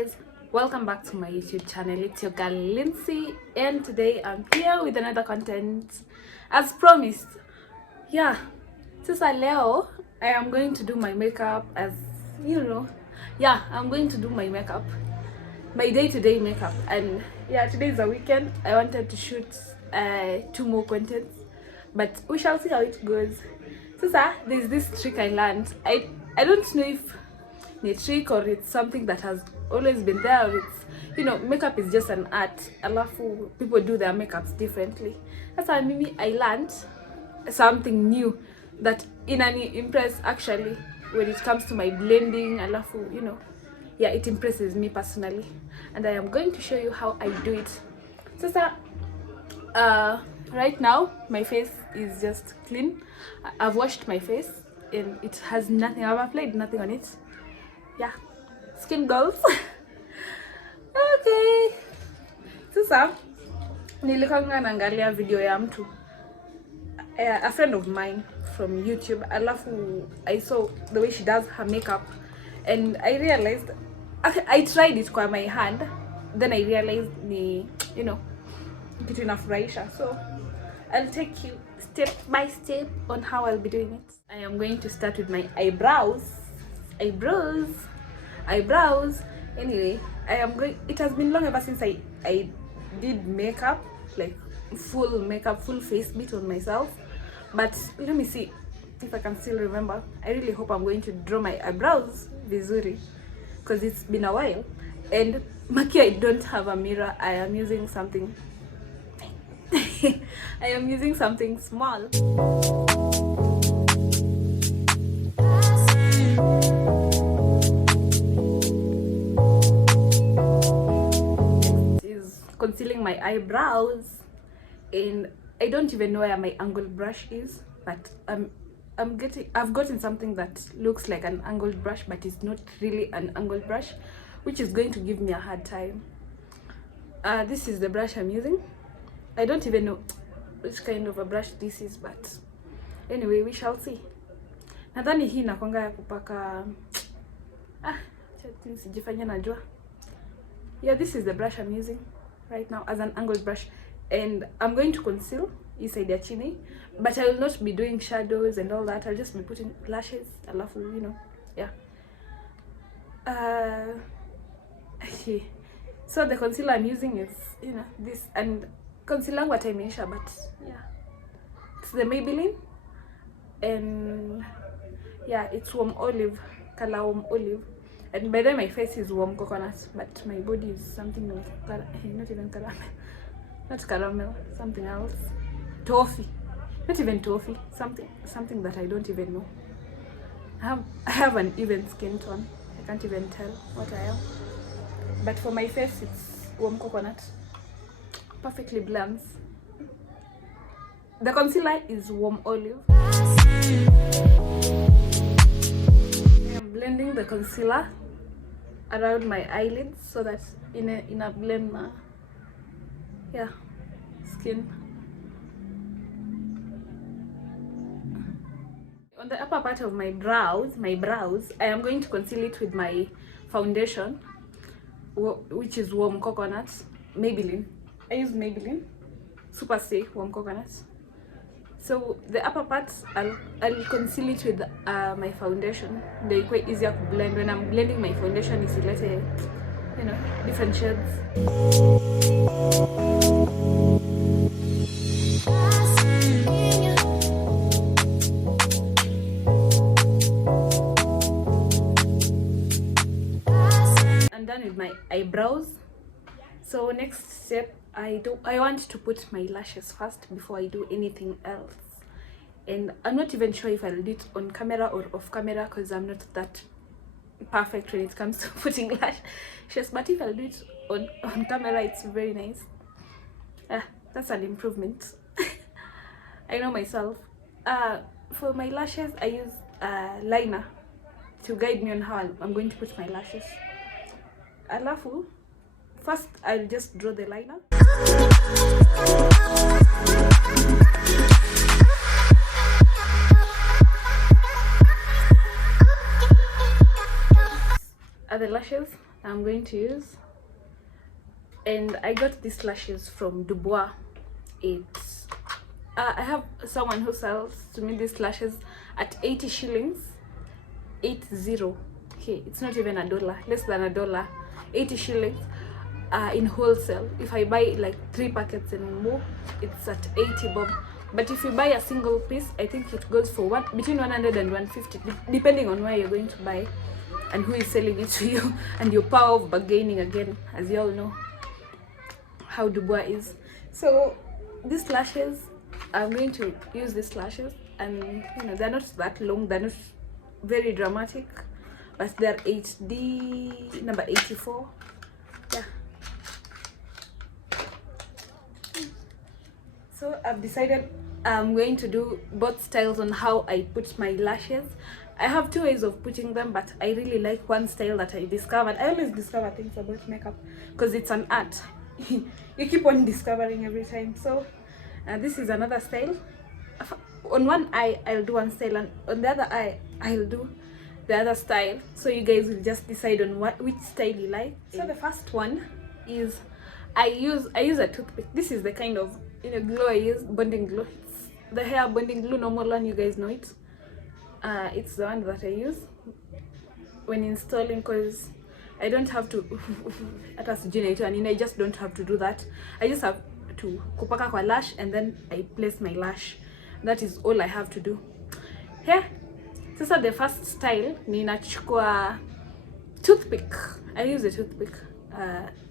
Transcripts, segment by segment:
guys, welcome back to my YouTube channel. It's your girl Lindsay, and today I'm here with another content as promised. Yeah, sasa leo I am going to do my makeup, as you know. Yeah, I'm going to do my makeup, my day-to-day makeup. And yeah, today is a weekend. I wanted to shoot 2 more contents, but we shall see how it goes. Sasa, there's this trick I learned. I don't know if it's a trick or it's something that has always been there, or it's, you know, makeup is just an art. Alafu people do their makeups differently. That's why I learned something new that impress actually when it comes to my blending. Alafu, you know, yeah, it impresses me personally, and I am going to show you how I do it. So right now my face is just clean. I've washed my face and it has nothing. I've applied nothing on it. Yeah, skin goals. Okay, sasa nilikuwa naangalia video ya mtu, a friend of mine from YouTube. Alafu I saw the way she does her makeup and I realized, I tried it kwa my hand, then I realized ni, you know, kitu inafurahisha. So I'll take you step by step on how I'll be doing it. I am going to start with my eyebrows. Anyway, it has been long ever since I did makeup, like full makeup, full face bit on myself. But let me see if I can still remember. I really hope I'm going to draw my eyebrows vizuri, because it's been a while. And Maki, I don't have a mirror. I am using something I am using something small. Concealing my eyebrows, and I don't even know where my angled brush is, but I've gotten something that looks like an angled brush, but it's not really an angled brush, which is going to give me a hard time. This is the brush I'm using. I don't even know which kind of a brush this is, but anyway, we shall see. Nadhani hii nakwanga ya kupaka sijifanya najua. Yeah, this is the brush I'm using right now as an angled brush, and I'm going to conceal inside ya chini, but I will not be doing shadows and all that. I'll just be putting lashes, alafu, you know, yeah. So the concealer I'm using is, you know, this, and concealer what I measure, but yeah, it's the Maybelline, and yeah, it's warm olive, color warm olive. And by then my face is warm coconut, but my body is something like not even caramel, not caramel, something else, toffee, not even toffee, something that I don't even know. I have an even skin tone. I can't even tell what I am, but for my face it's warm coconut, perfectly blends. The concealer is warm olive. I am blending the concealer around my eyelids so that in a blend yeah, skin. On the upper part of my brows, I am going to conceal it with my foundation, which is warm coconut, Maybelline. I use Maybelline Super Stay Warm Coconut. So the upper parts I'll conceal it with my foundation. They're quite easier to blend. When I'm blending my foundation, it's like a, you know, different shades. I'm done with my eyebrows. So next step, I want to put my lashes first before I do anything else. And I'm not even sure if I'll do it on camera or off camera, because I'm not that perfect when it comes to putting lashes. But if I'll do it on camera, it's very nice. That's an improvement. I know myself. For my lashes, I use liner to guide me on how I'm going to put my lashes. Alafu, first I'll just draw the liner. Are the lashes. I'm going to use. And I got these lashes from Dubois. It's I have someone who sells to me these lashes at 80 shillings. 80. Okay, it's not even $1, less than $1. 80 shillings in wholesale. If I buy like 3 packets and more, it's at 80 bob. But if you buy a single piece, I think it goes for between 100 and 150, depending on where you're going to buy and who is selling it to you, and your power of bargaining again, as you all know how Dubois is. So these lashes, I'm going to use these lashes, and you know, they're not that long, they're not very dramatic, but they're HD number 84. Yeah. So I've decided I'm going to do both styles on how I put my lashes. I have 2 ways of putting them, but I really like one style that I discovered. I always discover things about makeup because it's an art. You keep on discovering every time. So this is another style. On one eye I'll do one style, and on the other eye I'll do the other style. So you guys will just decide on which style you like. So the first one is I use a toothpick. This is the kind of, you know, glue I use, bonding glue. It's the hair bonding glue, normal one, you guys know it. It's the one that I use when installing, because I don't have to I just don't have to do that. I just have to kupaka kwa lash, and then I place my lash. That is all I have to do. Here, sasa the first style, ninachukua toothpick. I use a toothpick.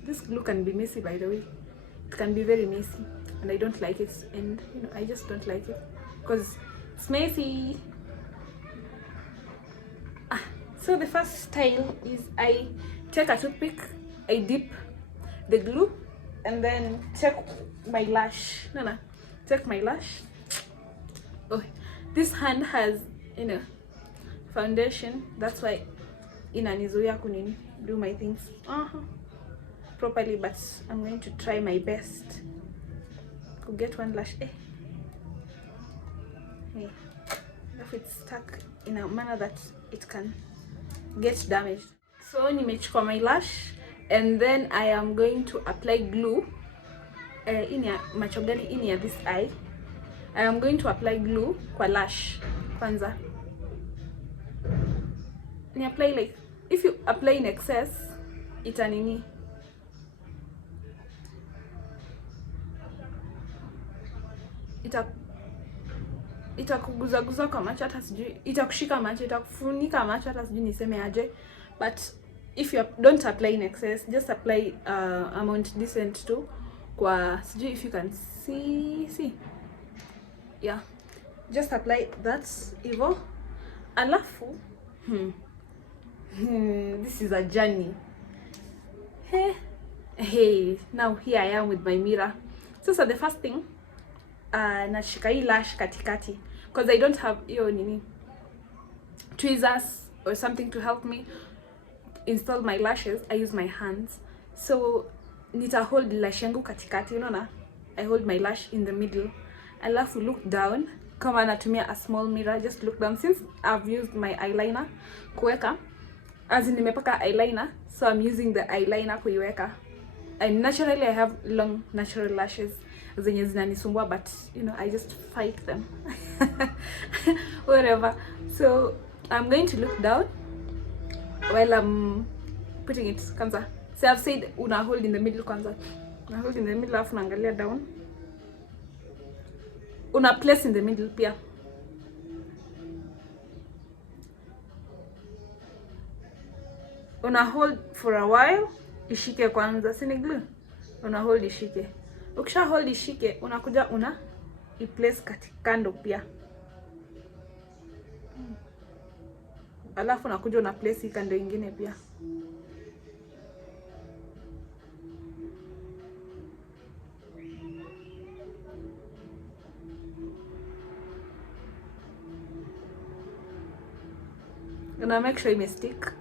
This glue can be messy, by the way. It can be very messy, and I don't like it. And you know, I just don't like it because it's messy. So the first style is I take a toothpick, I dip the glue, and then take my lash. Take my lash. Oh, this hand has, you know, foundation. That's why inanizuia kunini do my things properly, but I'm going to try my best to get one lash. If it's stuck in a manner that it can get damaged. So nimechukua my lash, and then I am going to apply glue in ya macho gani, in ya this eye. I am going to apply glue kwa lash kwanza. Ni apply, like, if you apply in excess, itanini, itakuguza kwa macho, hata sijui itakushika macho, itakufunika macho, hata sijui niseme aje. But if you don't apply in excess, just apply amount decent to kwa, sijui if you can see. Yeah, just apply that hivyo. Alafu this is a journey. Hey, now here I am with my mirror. So the first thing, nashika hii lash katikati, because I don't have hiyo nini tweezers or something to help me install my lashes. I use my hands. So nita hold lash yangu katikati, unaona? I hold my lash in the middle. Alafu look down, kama natumia a small mirror, just look down. Since I've used my eyeliner kuweka, as in nimepaka eyeliner, so I'm using the eyeliner kuiweka. And naturally I have long natural lashes zenye zinanisumbua, but you know, I just fight them. Whatever. So I'm going to look down while I'm putting it kwanza. So I've said una hold in the middle kwanza. Una hold in the middle, afu naangalia down. Una place in the middle pia. Una hold for a while, ishike kwanza, si ni glue. Una hold ishike. Ukisha hold ishike, unakuja i-place kando pia. Alafu unakuja una place kando ingine pia. Una make sure imestick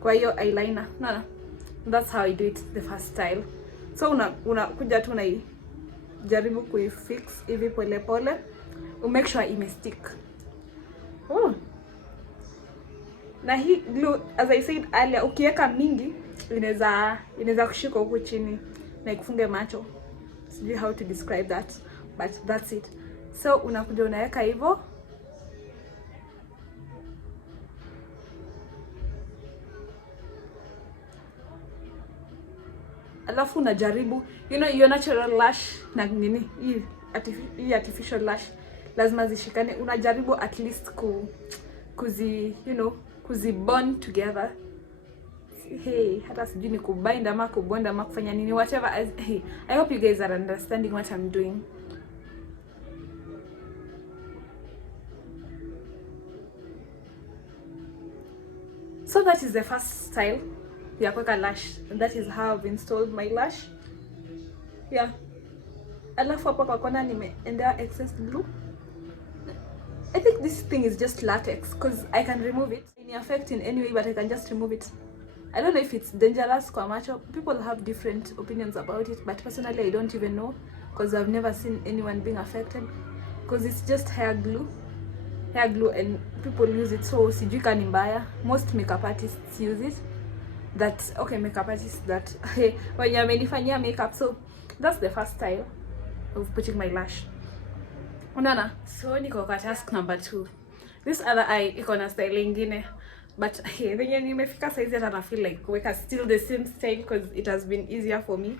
kwa hiyo eyeliner. No. That's how I do it the first style. So unakuja tu jaribu kuifix hivi pole pole. Make sure imestick. Na hii glue, as I said earlier, ukiweka mingi inaweza kushika huku chini na ikufunge macho. Sijui how to describe that, but that's it. So unakuja unaweka hivyo. Alafu unajaribu, you know, your natural lash na nini hii artificial lash lazima zishikane. Unajaribu at least kuzi bond together. Hey, hata sijui ni kubind ama kubond ama kufanya nini, whatever. Hey, I hope you guys are understanding what I'm doing. So that is the first style ya kuweka lash, and that is how I've installed my lash. Yeah. Alafu hapa kwa kona nimeendea excess glue. I think this thing is just latex because I can remove it. It doesn't affect in any way, but I can just remove it. I don't know if it's dangerous kwa macho. People have different opinions about it, but personally I don't even know because I've never seen anyone being affected, because it's just hair glue, and people use it. So sijui kama ni mbaya. Most makeup artists use it. Makeup artists that when you're amenifanyia makeup. So that's the first style of putting my lash. Unaona? So niko kwa task number 2. This other eye iko na style ingine, but venye nimefika saizi hata na feel like kuweka still the same style because it has been easier for me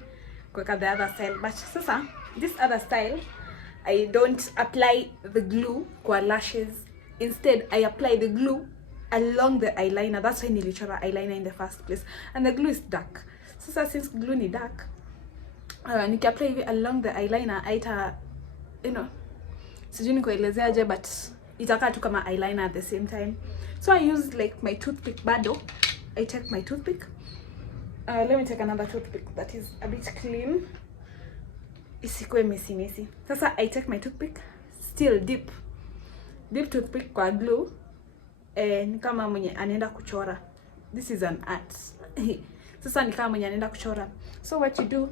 kuweka the other style. But sasa this other style, I don't apply the glue kwa lashes. Instead I apply the glue along the eyeliner. That's why nilichora eyeliner in the first place, and the glue is dark. Sasa since glue ni dark, nikiapply hivi along the eyeliner aita, you know, sijui nikuelezeaje, but itakaa tu kama eyeliner at the same time. So I use like my toothpick bado. I take my toothpick. Let me take another toothpick that is a bit clean, isikwe messy. Sasa I take my toothpick, still dip toothpick kwa glue. Ni kama mwenye anaenda kuchora. This is an art. Sasa ni kama mwenye anaenda kuchora. So what you do,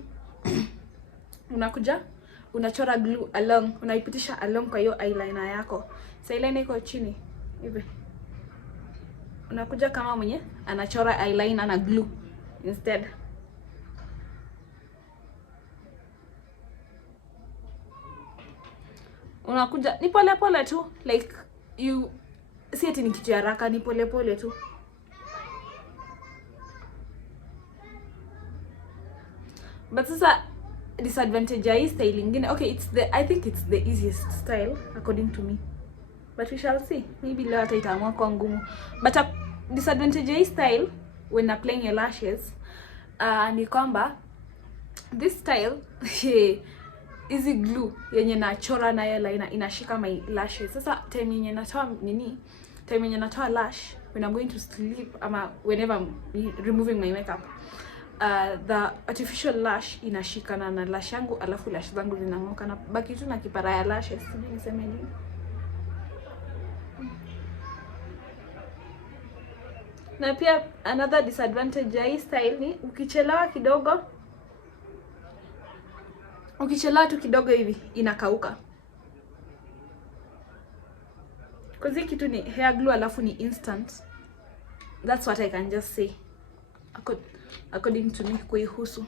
unakuja unachora glue along, unaipitisha along kwa hiyo eyeliner yako. So eyeliner iko chini hivi, unakuja kama mwenye anachora eyeliner na glue instead. Unakuja ni pole pole tu, like you si eti ni kitu ya haraka, ni pole pole tu. But sasa disadvantage ya hii style ingine, okay, I think it's the easiest style according to me, but we shall see. Maybe leo hata itaamua kwa ngumu. But disadvantage ya hii style when applying your lashes ni kwamba this style easy glue yenye nachora na eyeliner inashika my lashes. Sasa time yenye natoa lash when I'm going to sleep ama whenever I'm removing my makeup, the artificial lash inashikana na lash yangu, alafu lash zangu zinang'oka na baki tu na kipara ya lashes. Sijui niseme nini. Na pia another disadvantage ya hii style ni ukichelewa tu kidogo hivi inakauka. Because hii kitu ni hair glue alafu ni instant. That's what I can just say according to me kuihusu.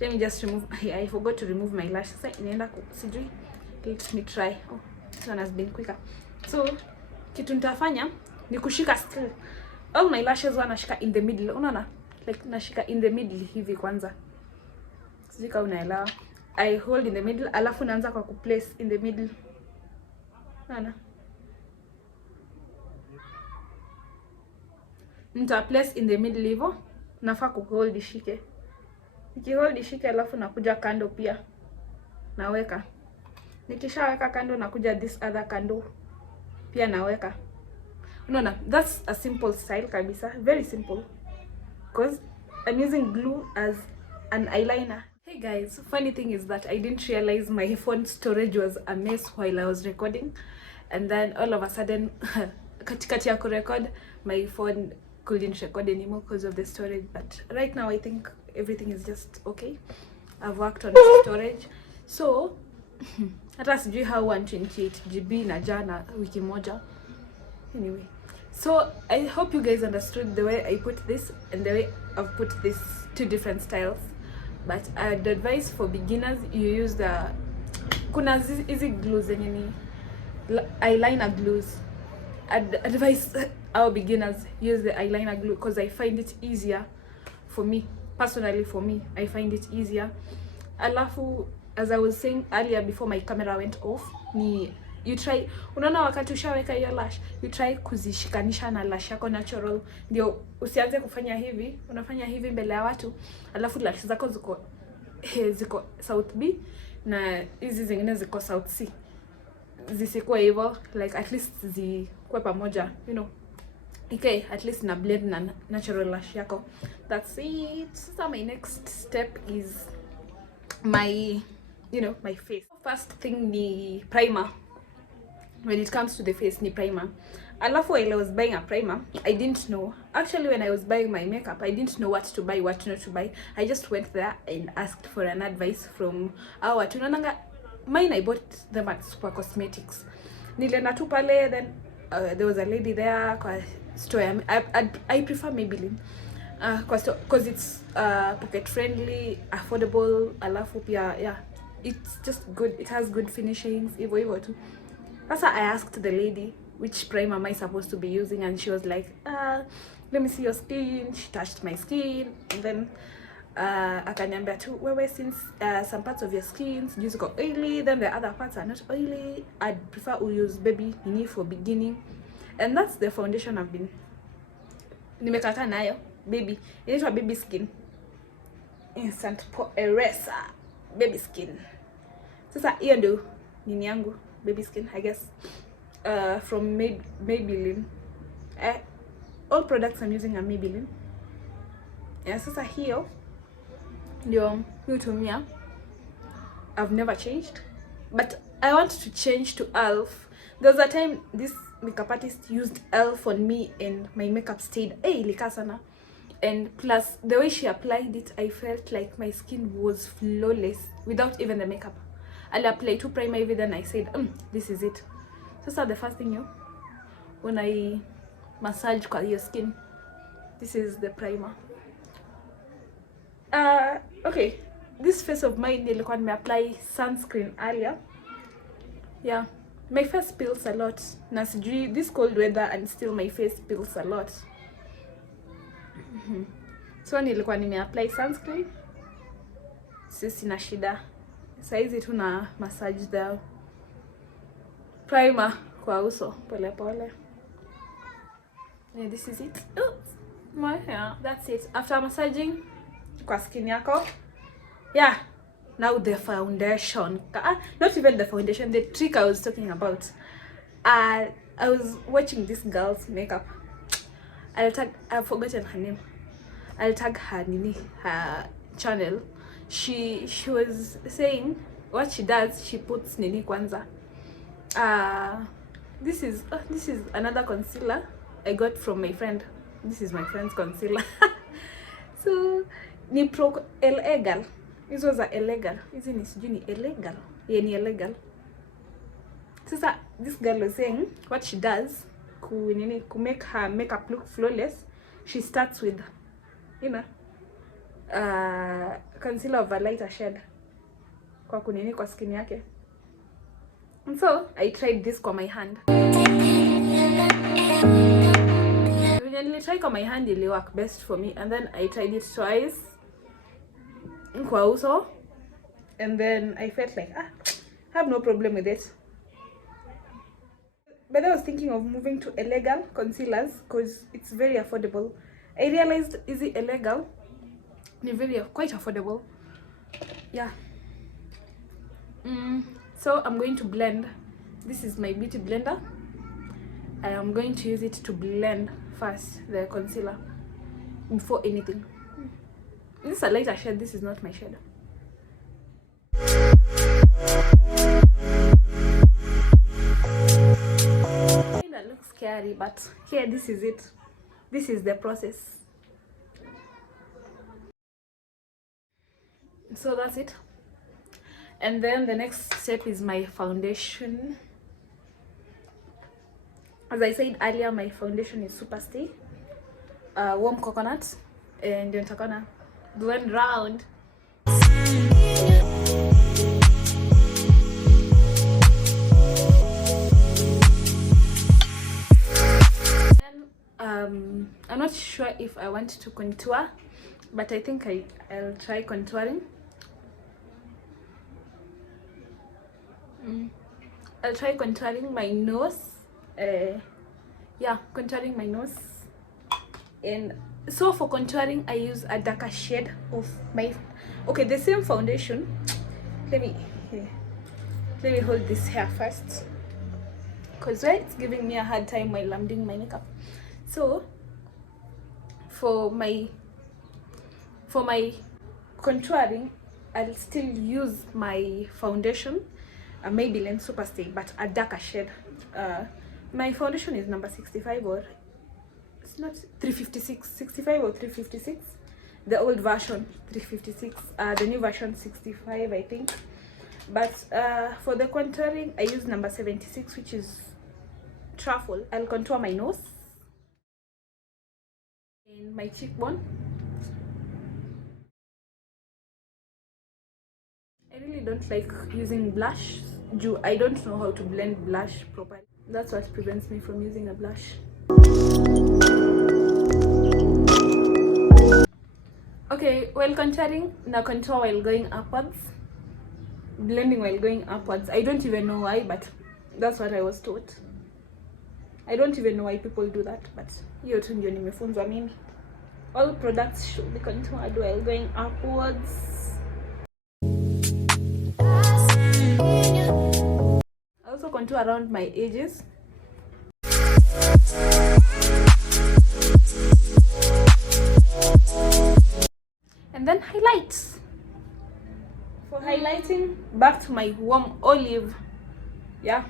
Let me just remove. I forgot to remove my lash. Sasa inaenda sijui. Let me try. Oh, this one has been quicker. So kitu nitafanya ni kushika still. All my lashes wanashika in the middle. Unaona? Like nashika in the middle hivi kwanza. Sijui kama unaelewa. I hold in the middle alafu naanza kwa kuplace in the middle. Unaona? Nita place in the middle hivyo. Nafaa kuhold ishike. Nikihold ishike alafu nakuja kando pia. Naweka. Nikishaweka kando nakuja this other kando. Pia naweka. Unaona? That's a simple style kabisa. Very simple. Because I'm using glue as an eyeliner. Hey guys, funny thing is that I didn't realize my phone storage was a mess while I was recording, and then all of a sudden katikati ya kurecord my phone couldn't record anymore because of the storage. But right now I think everything is just okay. I've worked on storage, so hata sijui how 128 GB na jana wiki moja. Anyway, So I hope you guys understood the way I put this and the way I've put this two different styles. But I'd advise for beginners you use the kuna hizi glues zenye ni eyeliner glues. I'd advise our beginners use the eyeliner glue because I find it easier for me. Personally, for me, I find it easier. Alafu, as I was saying earlier before my camera went off, ni you try, unaona wakati ushaweka hiyo lash, you try kuzishikanisha na lash yako natural, ndio usianze kufanya hivi, unafanya hivi mbele ya watu, alafu lash zako ziko South B na hizi zingine ziko South C. Zisikuwe hivyo, like at least zikuwe pamoja, you know. Okay, at least na blend na natural lash yako. That's it. So my next step is my, you know, my face. First thing ni primer. When it comes to the face ni primer. Alafu while I was buying a primer, I didn't know. Actually, when I was buying my makeup, I didn't know what to buy, what not to buy. I just went there and asked for an advice from our tunananga. Mine I bought them at Super Cosmetics. Nilienda tu pale, then there was a lady there kwa store. I prefer Maybelline because it's pocket friendly, affordable, alafu pia, yeah, it's just good. It has good finishings, hivyo tu. Sasa I asked the lady which primer am I supposed to be using, and she was like, let me see your skin. She touched my skin and then akaniambia tu, wewe, since some parts of your skin use go oily, then the other parts are not oily, I'd prefer to use baby nini for beginning. And that's the foundation I've been nimekata nayo, baby. Inaitwa Baby Skin Instant Pore Eraser Baby Skin. Sasa hiyo ndio nini yangu, Baby Skin, I guess, from Maybelline. All products I'm using are Maybelline. Yeah, sasa hiyo ndio hutumia. I've never changed, but I want to change to ELF. There was a time this makeup artist used ELF on me and my makeup stayed ilikaa sana. And plus the way she applied it, I felt like my skin was flawless without even the makeup. I'll apply two primer even, then I said, this is it. So the first thing when I massage your skin, this is the primer. Okay, this face of mine nilikuwa nimeapply sunscreen earlier. Yeah, my face peels a lot. Na sijui this cold weather and still my face peels a lot. So nilikuwa nimeapply sunscreen. Sisi na shida. Saizi tu na massage the primer kwa uso pole pole. Yeah, this is it. My hair. That's it. After massaging kwa skin yako, yeah, now the foundation. Not even the foundation, the trick I was talking about. I was watching this girl's makeup. I've forgotten her name. I'll tag her channel. She was saying what she does, she puts nini kwanza. This is another concealer I got from my friend. This is my friend's concealer. So ni Elegal. This was a Elegal. Isn't it sijui ni Elegal? Yeah, ni Elegal. Sasa this girl was saying what she does to make her makeup look flawless. She starts with, you know, concealer of a lighter shade kwa kwa skin yake. And so I tried this kwa my hand. When I tried kwa my hand, it worked best for me, and then I tried it twice kwa uso, and then I felt like I have no problem with it. But I was thinking of moving to Elegal concealers because it's very affordable. I realized easy Elegal is quite affordable. Yeah. So I'm going to blend. This is my beauty blender. I am going to use it to blend first the concealer before anything. This is a lighter shade. This is not my shade. That looks scary, but here, this is it. This is the process. So that's it. And then the next step is my foundation. As I said earlier, my foundation is Super Stay warm coconut, and then takana blend round. I'm not sure if I want to contour, but I think I'll try contouring. I'll try contouring my nose. Yeah, contouring my nose. And so for contouring, I use a darker shade of my, okay, the same foundation. Let me hold this hair first, because it's giving me a hard time while I'm doing my makeup. So for my contouring, I'll still use my foundation, Maybelline Super Stay, but a darker shade. My foundation is number 65, or it's not 356, 65 or 356. The old version 356, the new version 65, I think. But for the contouring, I use number 76, which is truffle. I'll contour my nose and my cheekbone. I really don't like using blush. I don't know how to blend blush properly. That's what prevents me from using a blush. Okay, while contouring, now contour while going upwards, blending while going upwards. I don't even know why, but that's what I was taught. I don't even know why people do that, but hiyo tu ndio nimefunzwa mimi. All products should be contoured while going upwards. I also contour around my edges. And then highlights. For highlighting, back to my warm olive. Yeah.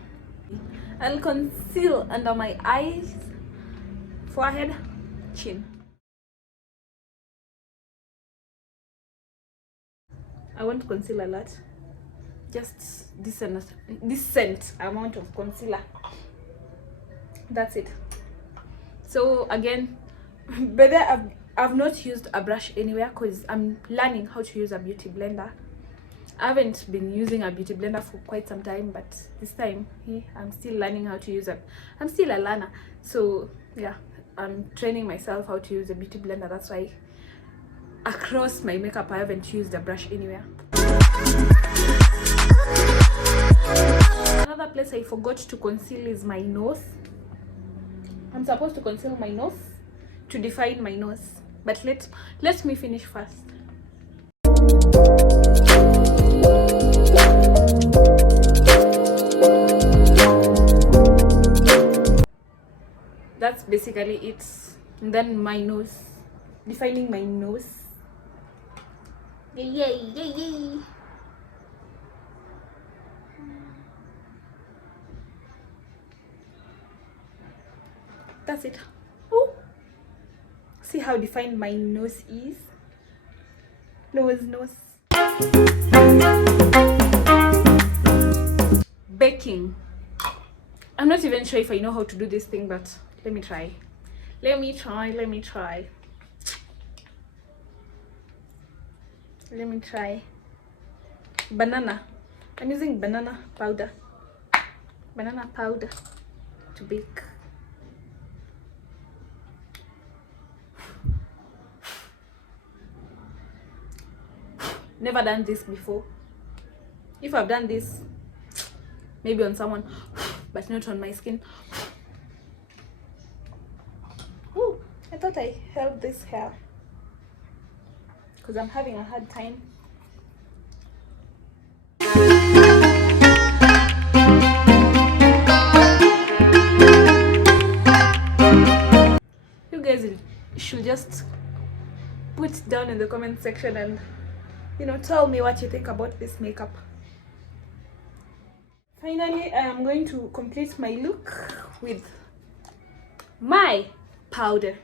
I'll conceal under my eyes, forehead, chin. I won't conceal a lot. Just decent amount of concealer. That's it. So again, but I've not used a brush anywhere because I'm learning how to use a beauty blender. I haven't been using a beauty blender for quite some time, but this time I'm still learning how to use it. I'm still a learner, so yeah, I'm training myself how to use a beauty blender. That's why across my makeup I haven't used a brush anywhere. Another place I forgot to conceal is my nose. I'm supposed to conceal my nose to define my nose, but let me finish first. That's basically it. And then my nose, defining my nose. Yay. That's it. Oh, see how defined my nose is. Nose. Baking. I'm not even sure if I know how to do this thing, but let me try. Banana. I'm using banana powder to bake. Never done this before. If I've done this, maybe on someone, but not on my skin. Ooh, I thought I held this hair because I'm having a hard time. You guys should just put down in the comment section and tell me what you think about this makeup. Finally, I am going to complete my look with my powder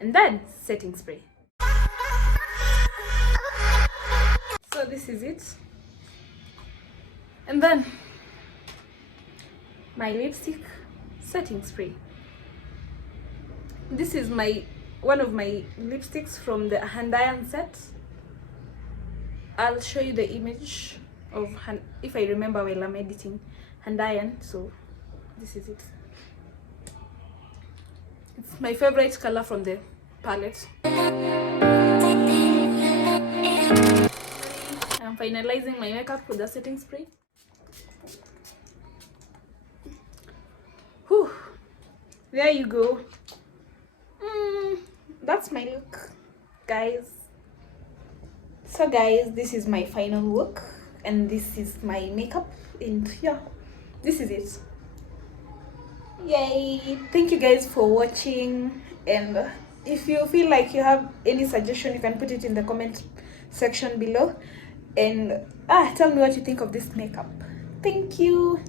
and then setting spray. So this is it. And then my lipstick, setting spray. This is one of my lipsticks from the Handayan set. I'll show you the image of if I remember while I'm editing Handayan. So this is it. It's my favorite color from the palette. I'm finalizing my makeup with the setting spray. Whew. There you go. That's my look, guys. So guys, this is my final look and this is my makeup, and yeah, this is it. Yay! Thank you guys for watching, and if you feel like you have any suggestion, you can put it in the comment section below, and tell me what you think of this makeup. Thank you.